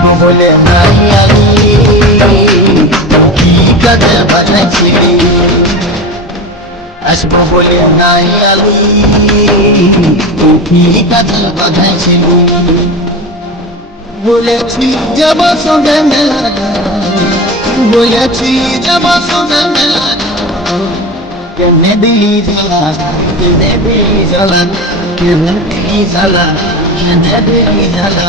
আসবো বলে নাই আমি, কি কাজে বাজাইছিলি? আসবো বলে নাই আলি, কি কাজে বাজাইছিলি? বলেছি যাব সঙ্গে মেলা, বলেছি যাব সঙ্গে মেলা, কেমনে দিলি জ্বালা, কেমনে দিলি জ্বালা, কেমনে দিলি জ্বালা, কেমনে দিলি জ্বালা।